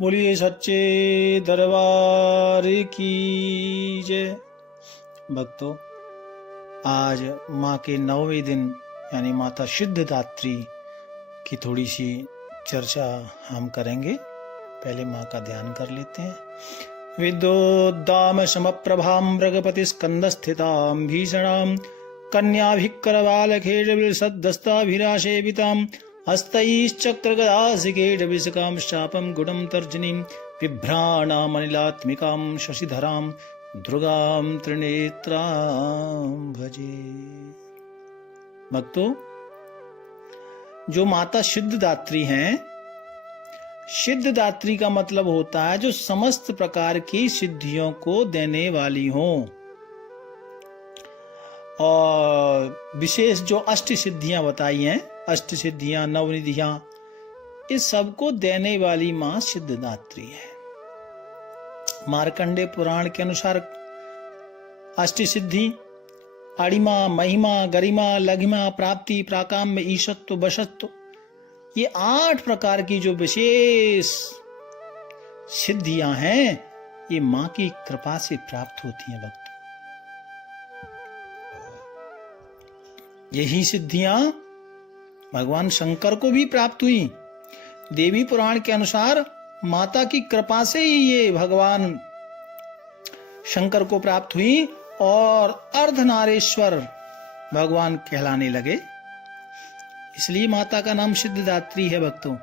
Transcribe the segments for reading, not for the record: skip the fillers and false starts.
बोलिए सच्चे दरबार की जय। भक्तों, आज माँ के 9वें दिन यानी माता सिद्धिदात्री की थोड़ी सी चर्चा हम करेंगे। पहले माँ का ध्यान कर लेते हैं। विद्योद्दाम समप्रभां मृगपति स्कंद स्थितां भीषणां कन्याभिक्करबालखेडविलसद्दस्ताभिराशेवितां हस्तैश्चक्रगदासिकेडविशकां शापं गुडं तर्जनीं बिभ्राणामनिलात्मिकां शशिधरां दुर्गां त्रिनेत्रां भजे। भक्तों, जो माता सिद्धिदात्री हैं, सिद्धिदात्री का मतलब होता है जो समस्त प्रकार की सिद्धियों को देने वाली हों, और विशेष जो अष्ट सिद्धियां बताई हैं, अष्ट सिद्धियां, नवनिधियां, इस सब को देने वाली मां सिद्धिदात्री है। मार्कंडेय पुराण के अनुसार अष्ट सिद्धि अणिमा, महिमा, गरिमा, लघिमा, प्राप्ति, प्राकाम्य, ईशत्व, वशत्व, ये 8 प्रकार की जो विशेष सिद्धियां हैं, ये मां की कृपा से प्राप्त होती हैं। भक्त, यही सिद्धियां भगवान शंकर को भी प्राप्त हुई। देवी पुराण के अनुसार माता की कृपा से ही ये भगवान शंकर को प्राप्त हुई और अर्धनारेश्वर भगवान कहलाने लगे। इसलिए माता का नाम सिद्धिदात्री है। भक्तों,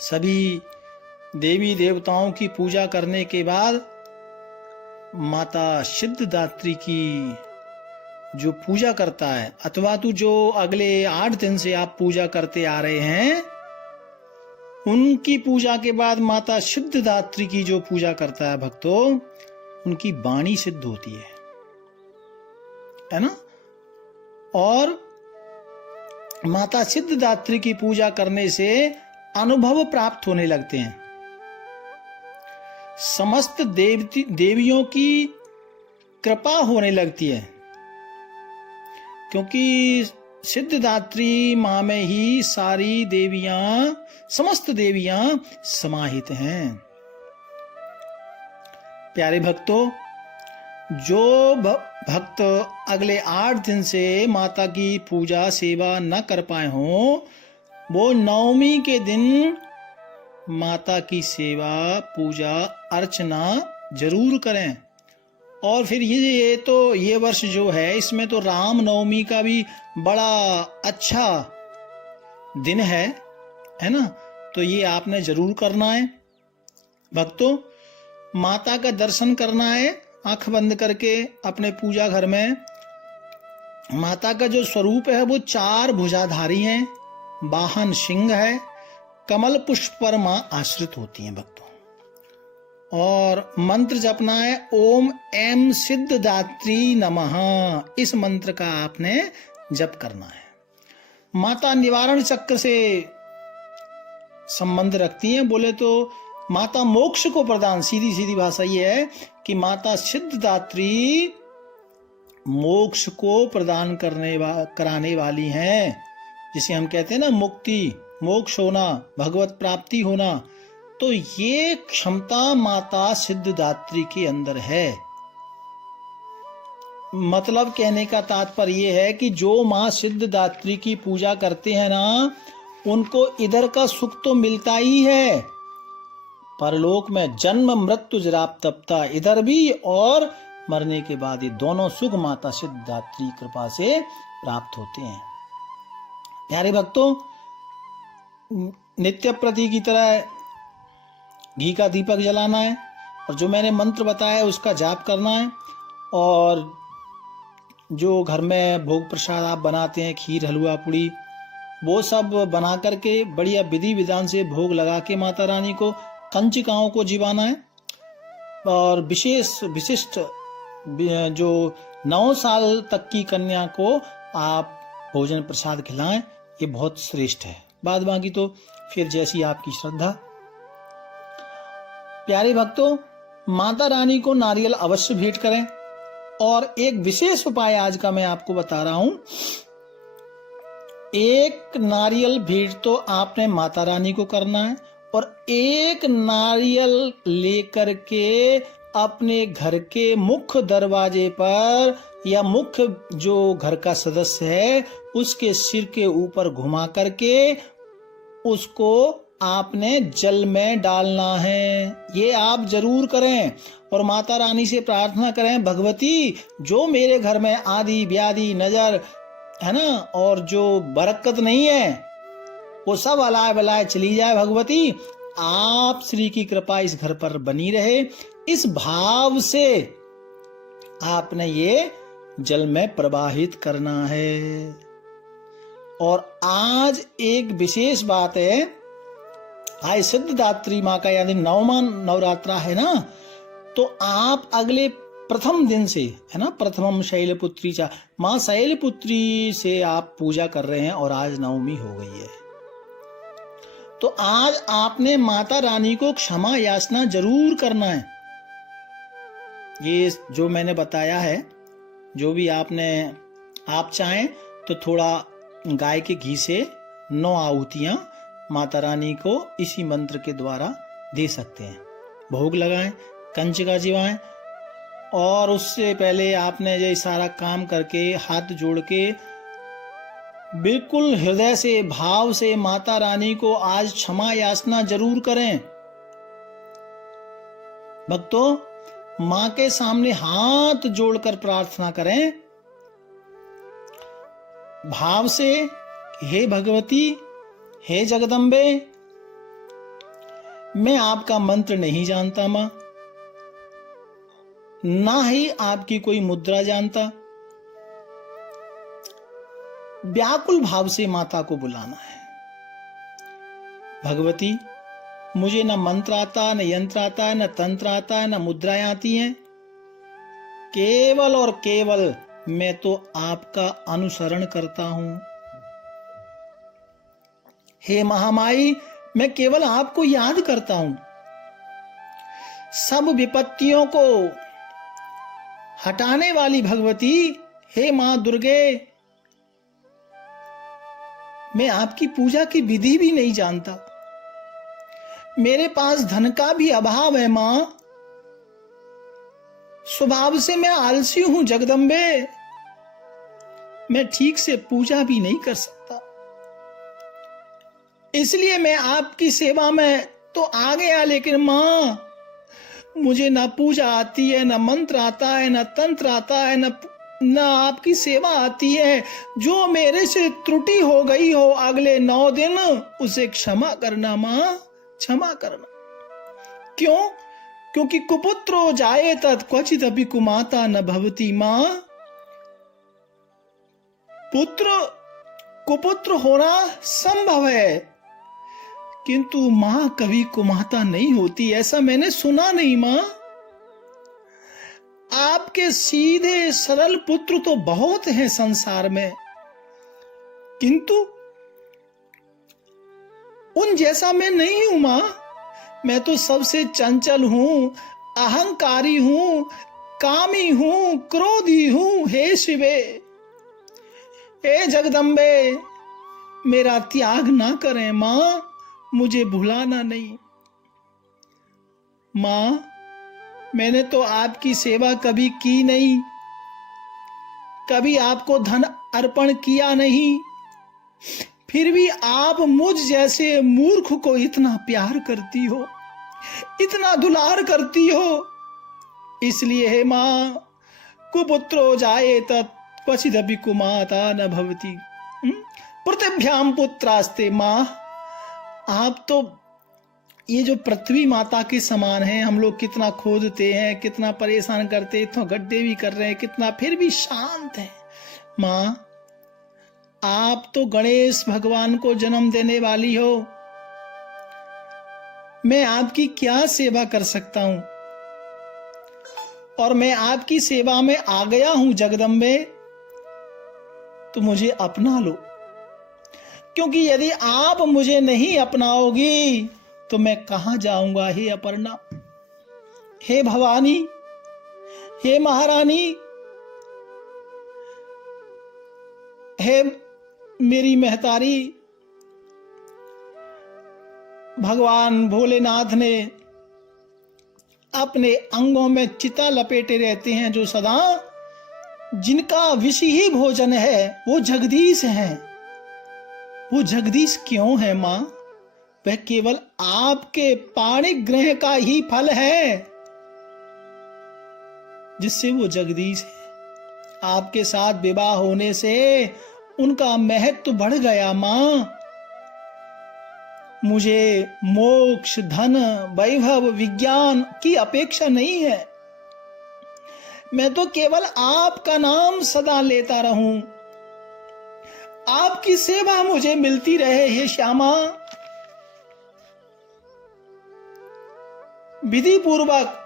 सभी देवी देवताओं की पूजा करने के बाद माता सिद्धिदात्री की जो पूजा करता है, अथवा तो जो अगले 8 दिन से आप पूजा करते आ रहे हैं, उनकी पूजा के बाद माता सिद्धिदात्री की जो पूजा करता है भक्तों, उनकी वाणी सिद्ध होती है ना। और माता सिद्धिदात्री की पूजा करने से अनुभव प्राप्त होने लगते हैं। समस्त देवियों की कृपा होने लगती है, क्योंकि सिद्धिदात्री मां में ही सारी देवियां, समस्त देवियां समाहित हैं। प्यारे भक्तों, जो भक्त अगले 8 दिन से माता की पूजा सेवा न कर पाए हों, वो 9वीं के दिन माता की सेवा पूजा अर्चना जरूर करें। और फिर ये वर्ष जो है, इसमें तो राम नवमी का भी बड़ा अच्छा दिन है ना। तो ये आपने जरूर करना है। भक्तों, माता का दर्शन करना है आंख बंद करके अपने पूजा घर में। माता का जो स्वरूप है वो 4 भुजाधारी हैं, वाहन सिंह है, कमल पुष्प पर मां आश्रित होती हैं। भक्तों, और मंत्र जपना है ओम ऐं सिद्धिदात्री नमः। इस मंत्र का आपने जप करना है। माता निवारण चक्र से संबंध रखती हैं। बोले तो माता मोक्ष को प्रदान, सीधी सीधी भाषा ये है कि माता सिद्धिदात्री मोक्ष को प्रदान कराने वाली हैं। जिसे हम कहते हैं ना, मुक्ति, मोक्ष होना, भगवत प्राप्ति होना। तो ये क्षमता माता सिद्धिदात्री के अंदर है। मतलब कहने का तात्पर्य ये है कि जो मां सिद्धिदात्री की पूजा करते हैं ना, उनको इधर का सुख तो मिलता ही है, परलोक में जन्म मृत्यु जरा तपता इधर भी, और मरने के बाद ये दोनों सुख माता सिद्धिदात्री कृपा से प्राप्त होते हैं। प्यारे भक्तों, नित्य प्रति की तरह घी का दीपक जलाना है, और जो मैंने मंत्र बताया उसका जाप करना है। और जो घर में भोग प्रसाद आप बनाते हैं, खीर, हलवा, पूड़ी, वो सब बना करके बढ़िया विधि विधान से भोग लगा के माता रानी को, कंचिकाओं को जीवाना है। और विशिष्ट जो 9 साल तक की कन्या को आप भोजन प्रसाद खिलाएं, ये बहुत श्रेष्ठ है। बाद बाकी तो फिर जैसी आपकी श्रद्धा। प्यारे भक्तों, माता रानी को नारियल अवश्य भेंट करें। और एक विशेष उपाय आज का मैं आपको बता रहा हूं। एक नारियल भेंट तो आपने माता रानी को करना है, और एक नारियल लेकर के अपने घर के मुख्य दरवाजे पर या मुख्य जो घर का सदस्य है उसके सिर के ऊपर घुमा करके उसको आपने जल में डालना है। ये आप जरूर करें और माता रानी से प्रार्थना करें, भगवती जो मेरे घर में आदि व्याधि नजर है ना और जो बरकत नहीं है वो सब अलाय बलाय चली जाए। भगवती आप श्री की कृपा इस घर पर बनी रहे, इस भाव से आपने ये जल में प्रवाहित करना है। और आज एक विशेष बात है, आज सिद्धदात्री माँ का यानी नवमा नवरात्रा है ना, तो आप अगले प्रथम दिन से है ना, प्रथमम शैलपुत्री चा, माँ शैलपुत्री से आप पूजा कर रहे हैं और आज नवमी हो गई है। तो आज आपने माता रानी को क्षमा याचना जरूर करना है। ये जो मैंने बताया है, जो भी आप चाहें तो थोड़ा गाय के घी से 9 आहुतियां माता रानी को इसी मंत्र के द्वारा दे सकते हैं। भोग लगाएं, कंजका जिवाएं और उससे पहले आपने ये सारा काम करके हाथ जोड़ के बिल्कुल हृदय से भाव से माता रानी को आज क्षमा याचना जरूर करें। भक्तों, मां के सामने हाथ जोड़कर प्रार्थना करें भाव से, हे भगवती, हे जगदम्बे, मैं आपका मंत्र नहीं जानता मां, ना ही आपकी कोई मुद्रा जानता। व्याकुल भाव से माता को बुलाना है। भगवती, मुझे न मंत्र आता, न यंत्र आता, न तंत्र आता, न मुद्राएं आती हैं, केवल और केवल मैं तो आपका अनुसरण करता हूं। हे महामाई, मैं केवल आपको याद करता हूं। सब विपत्तियों को हटाने वाली भगवती, हे मां दुर्गे, मैं आपकी पूजा की विधि भी नहीं जानता। मेरे पास धन का भी अभाव है मां, स्वभाव से मैं आलसी हूं जगदम्बे, मैं ठीक से पूजा भी नहीं कर सकता। इसलिए मैं आपकी सेवा में तो आ गया, लेकिन मां मुझे ना पूजा आती है, ना मंत्र आता है, ना तंत्र आता है, ना आपकी सेवा आती है। जो मेरे से त्रुटि हो गई हो अगले 9 दिन उसे क्षमा करना मां, क्षमा करना। क्यों? क्योंकि कुपुत्रो जाये तत् क्वचित अपि कुमाता न भवति मां। कुपुत्र होना संभव है, किंतु मां कभी कुमाता नहीं होती, ऐसा मैंने सुना नहीं मां। आपके सीधे सरल पुत्र तो बहुत हैं संसार में, किंतु उन जैसा मैं नहीं हूं मां। मैं तो सबसे चंचल हूं, अहंकारी हूं, कामी हूं, क्रोधी हूं। हे शिवे, हे जगदम्बे, मेरा त्याग ना करें मां, मुझे भुलाना नहीं। मां, मैंने तो आपकी सेवा कभी की नहीं, कभी आपको धन अर्पण किया नहीं, फिर भी आप मुझ जैसे मूर्ख को इतना प्यार करती हो, इतना दुलार करती हो। इसलिए हे मां, कुपुत्रो जाये तत् क्वचिदपि कुमाता न भवति पृथिव्याम पुत्रास्ते। मां, आप तो ये जो पृथ्वी माता के समान है, हम लोग कितना खोदते हैं, कितना परेशान करते हैं, इतना गड्ढे भी कर रहे हैं, कितना फिर भी शांत है। मां, आप तो गणेश भगवान को जन्म देने वाली हो, मैं आपकी क्या सेवा कर सकता हूं। और मैं आपकी सेवा में आ गया हूं जगदम्बे, तो मुझे अपना लो, क्योंकि यदि आप मुझे नहीं अपनाओगी तो मैं कहां जाऊंगा। हे अपर्णा, हे भवानी, हे महारानी, हे मेरी महतारी, भगवान भोलेनाथ ने अपने अंगों में चिता लपेटे रहते हैं, जो सदा जिनका विषय ही भोजन है, वो जगदीश है। वो जगदीश क्यों है मां? वह केवल आपके पाणिक ग्रह का ही फल है जिससे वो जगदीश है। आपके साथ विवाह होने से उनका महत्व बढ़ गया मां। मुझे मोक्ष, धन, वैभव, विज्ञान की अपेक्षा नहीं है। मैं तो केवल आपका नाम सदा लेता रहूं, आपकी सेवा मुझे मिलती रहे हे श्यामा। विधि पूर्वक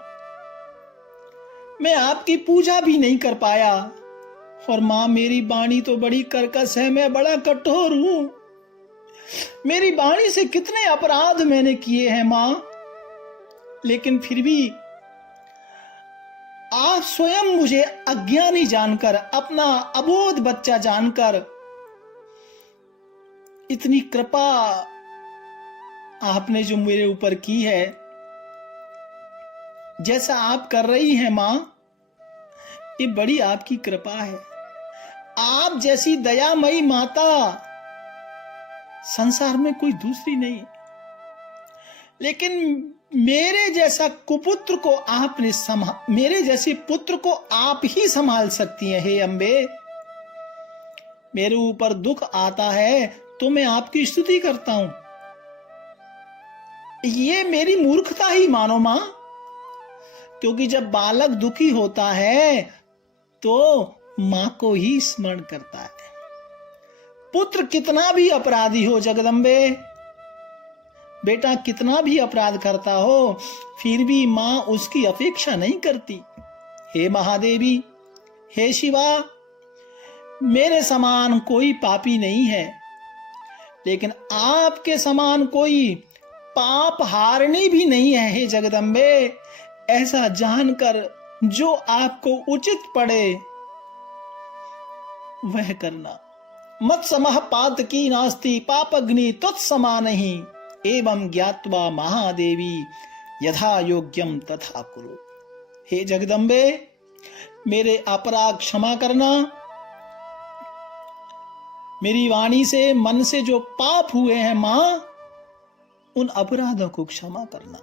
मैं आपकी पूजा भी नहीं कर पाया। और मां, मेरी वाणी तो बड़ी कर्कश है, मैं बड़ा कठोर हूं। मेरी वाणी से कितने अपराध मैंने किए हैं मां, लेकिन फिर भी आप स्वयं मुझे अज्ञानी जानकर, अपना अबोध बच्चा जानकर इतनी कृपा आपने जो मेरे ऊपर की है, जैसा आप कर रही हैं मां, ये बड़ी आपकी कृपा है। आप जैसी दयामयी माता संसार में कोई दूसरी नहीं। लेकिन मेरे जैसा कुपुत्र को आपने मेरे जैसे पुत्र को आप ही संभाल सकती हैं हे अम्बे। मेरे ऊपर दुख आता है तो मैं आपकी स्तुति करता हूं। ये मेरी मूर्खता ही मानो मां, क्योंकि जब बालक दुखी होता है तो मां को ही स्मरण करता है। पुत्र कितना भी अपराधी हो जगदम्बे, बेटा कितना भी अपराध करता हो, फिर भी मां उसकी अपेक्षा नहीं करती। हे महादेवी, हे शिवा, मेरे समान कोई पापी नहीं है, लेकिन आपके समान कोई पाप हारनी भी नहीं है हे जगदम्बे। ऐसा जानकर जो आपको उचित पड़े वह करना। मत समः पातकी नास्ति पापग्नि तत्समान ही, एवं ज्ञात्वा महादेवी यथा योग्यम तथा कुरु। हे जगदम्बे, मेरे अपराध क्षमा करना। मेरी वाणी से, मन से जो पाप हुए हैं मां, उन अपराधों को क्षमा करना।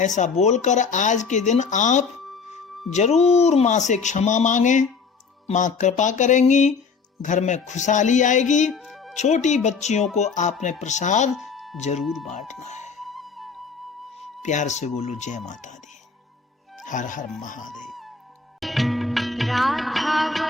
ऐसा बोलकर आज के दिन आप जरूर मां से क्षमा मांगे। मां कृपा करेंगी, घर में खुशहाली आएगी। छोटी बच्चियों को आपने प्रसाद जरूर बांटना है। प्यार से बोलो जय माता दी। हर हर महादेव। राधा